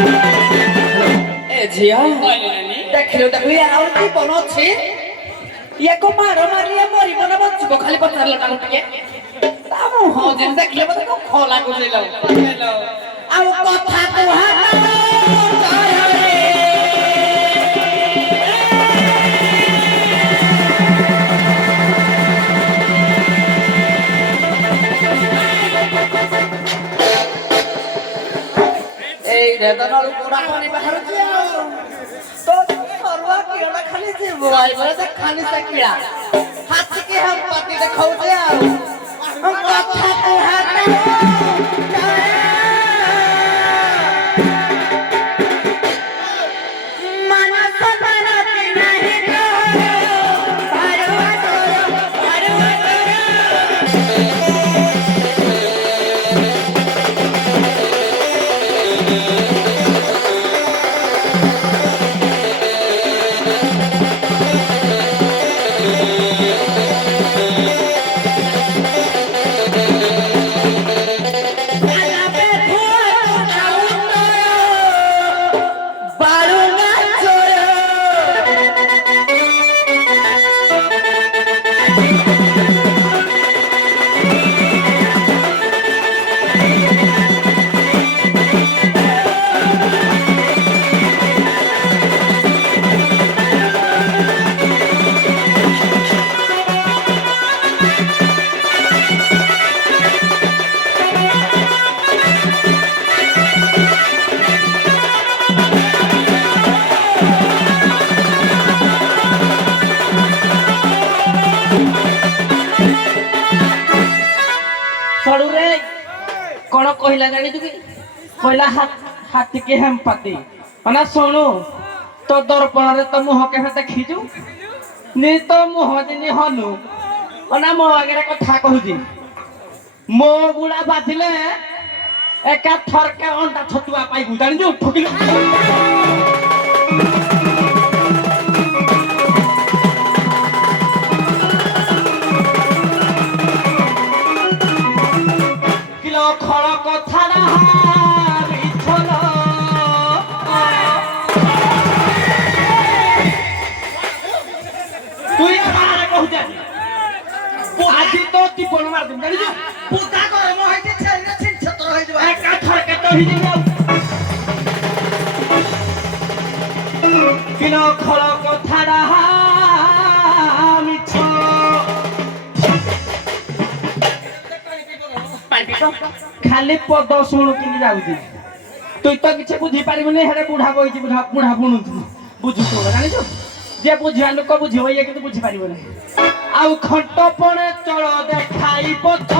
ए झिया देखिलो देखो ये और की बनछि ये को मारो मारिया मरी बना बचबो खाली पचारला टांग टिके तामो हो जेन देखले बते को खोला गुजैलो आ कथा कुहा বেদনার পুরা পানি বাহারছে তো সরবা কিড়া খালি যে মোবাইল বলে খালি সে কিড়া হাত থেকে হাম পাতি দেখাও যে কথা তো হাত কইলা জানি তুমি কইলা হাত থেকে হেম পাতি মানে শোনো তো দর্পণরে তো মুহকে হাতে খিজু নি তো মুহ দিনি হনু অনা মো আগেরে কথা কহুজি মো গুড়া বাজিলে একা থরকে অন্ডা ছতুয়া পাইবু জানি যে ঠকিল খালি পদ শুণু কিনি যাଉଛି তুই তো কিছু বুঝি পারিবনি হেরে বুঢ়া কইছি বুঢ়া বুঢ়া বুণুଛୁ বুঝুଛୁ জানিଛୁ যে বুঝিବା ଲୋକ ବୁଝିବ ଇଏ କିନ୍ତୁ ବୁଝି ପାରିବନି ଆଉ ଖଣ୍ଟ ପଣେ ଚଳ ଦେখাଇ ପଛ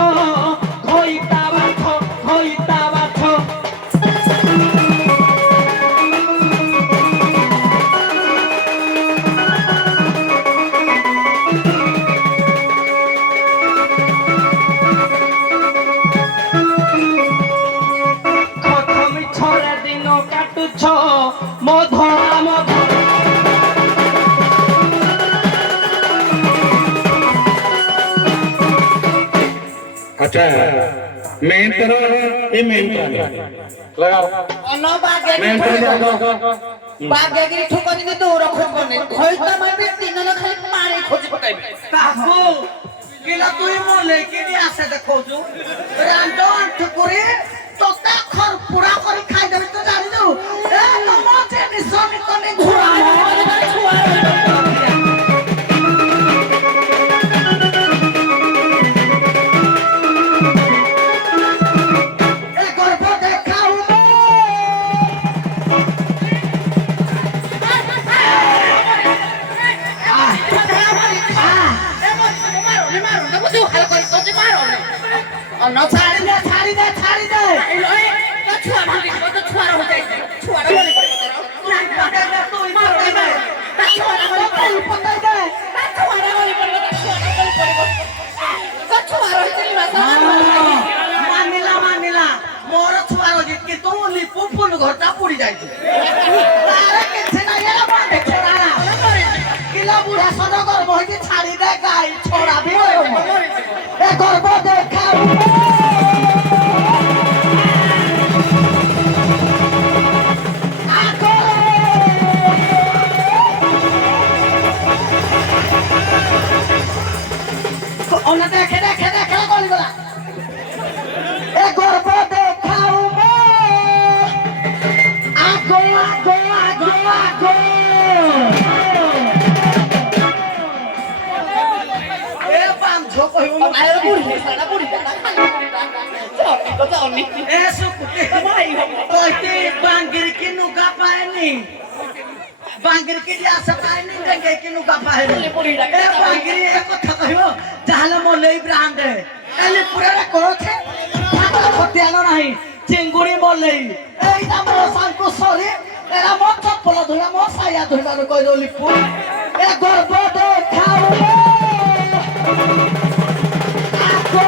ଖଇତା ବାଛ ଖଇତା ବାଛ अच्छा मैं तेरा ये मैं लगा अनो बागे की ठोकनी दे तो रखो कोने खइता माबे तीन न खाली पानी खोजी पकाइबे काकू किला तुई मोले केनी आसे देखौजु रांडो ठकुरी तोता खर पुरा करी खाइ देबे तो जानि दउ ए तमो जे निसोनी कोने घुरा छुआ न छाड़ी दे ओए तो छुआ भागी तो छुआ हो जाई छुआ रे बोली पड़े ना पड़े ना तू मार दे ता छुआ रे बोली पड़े दे ता छुआ रे बोली पड़े छुआ रे बोली पड़े तो छुआ रे चली भाषा मानिला मोर छुआ रो जित के तू लिपु फुल घरटा पड़ी जाई तारे के ना ये बात छोड़ा ना किला बुढ़ा सदा कर बही छाड़ी दे गाई छोड़ा भी हो ए गर्भ देखा बांगिर के लिए आशा पाए नहीं देंगे कि नुका पाए बांगिर एक কথা কইও তাহলে মলেই ব্র্যান্ড এলে পুরা কোথে পাতা হতিয়ানো নাই চিঙ্গুড়ি মলেই এই নাম সানকো সরি এরা মত চপল ধইলা মো সায়া ধইলা কই দলি পু এ গর্ব দেখাও আকো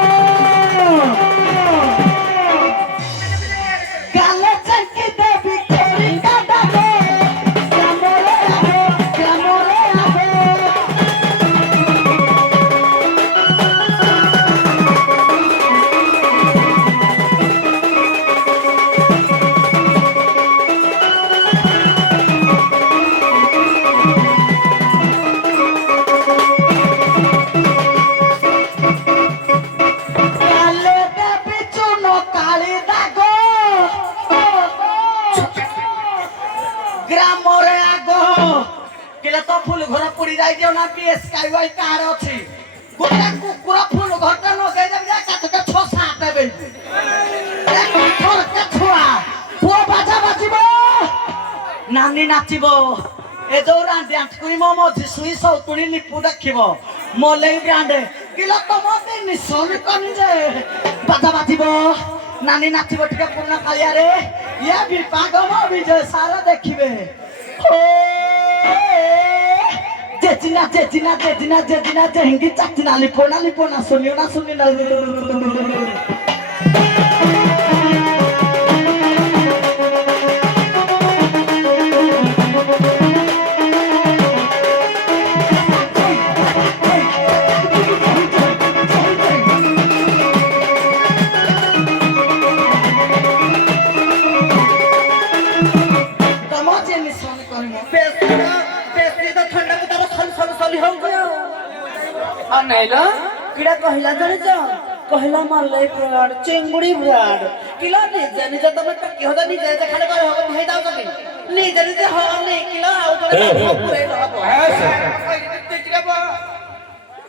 গালে চকি দেবি করি কাটা ফুল ঘর পড়ি যাই দিও না পিএস কাইওয়াই কার আছে গোটা কুকুরা ফুল ঘরটা নগে যাবে একা থেকে 6-7 দেবে এক থরকে ছোয়া পুয়া বাজা বাজিব নানি নাচিব এ দৌড়া ডান্স করি মমো সুই সৌতুনি লিপু দেখিব মলেই ব্র্যান্ড কিলা তোমাদের নিশন করি যে বাজা বাজিব নানি নাচিব ঠিক পূর্ণ কালিয়ারে ইয়া বিপাগম বিজয় সারা দেখিবে Jetina jehingi chatina lipona sunio Naila किड़ा कहला जाने जा कहला मारले ब्राड चिंगुड़ी ब्राड किला ने जाने जा तमे टक्की होदा नहीं जाए खाने पर हो नहीं दाव कभी नहीं जाने जा हो नहीं किला आउ तो पूरे रहबो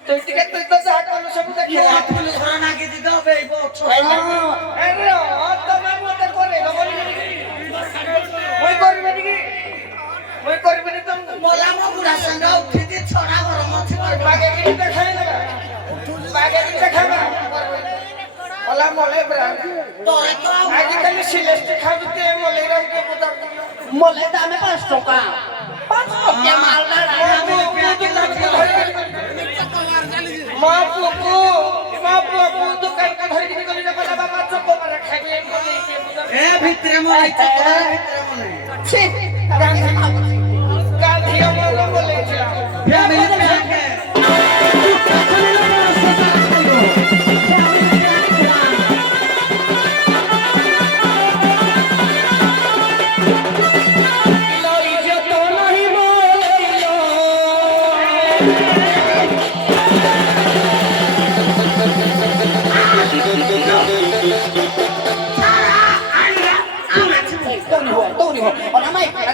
तो टिकट तो जा कर सब देखिए फूल घरा ना के दिदो बे बहुत अरे तमे मत करे ओई करबे नी तुम मोला मो बुढ़ा संग उठी छोड़ा घर मथि पर बागे की देखाई लगा बागे की देखाबा ओला मोले ब्रांड तोरे तो आजकल सिलेस्ट खाबते मोले रंग के पता मोले दामे 5 টাকা 5 টাকা माल ना मां पुपु दुकान का धरि के गली ना बाबा 5 টাকা पर खाबे मोले ए भितरे मोले भितरे मोले छी गाधिया मोले बोले छिला फैमिली में है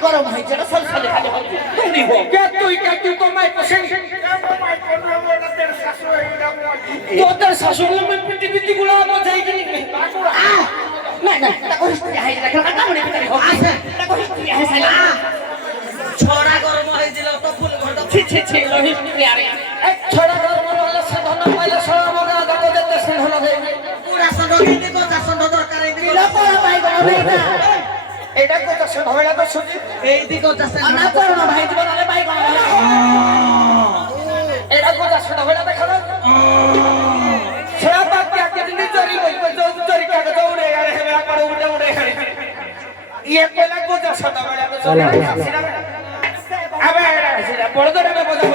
गरम है जरा सल खाली हो तुमनी हो क्या तू तो मैं पसंद तो तेरे ससुर में पिटी गुलाब हो जाएगी नहीं ताको हिस्ट्री है देखो का मने पिटी हो ताको हिस्ट्री है साला छोरा गरम है जिला तो फूल घंटा छी लो हिस्ट्री आ रही ए छोरा गरम वाला से धन पहले सोना मगा दाको देते से धन दे पूरा संग के को संग दरकार है दिला पड़ा भाई गरम नहीं एटा को दर्शन होवेला तो सुनी এই দিকে দর্শন না করো ভাই জীবন আলে ভাই কোন एटा को दर्शन होवेला देखा छया बात क्या के दिन चोरी होई जो चोरी का दौड़े यार है मेरा पर उड़े ये पहला को दर्शन होवेला तो चोरी अबे एटा बड़ दौड़े में बजा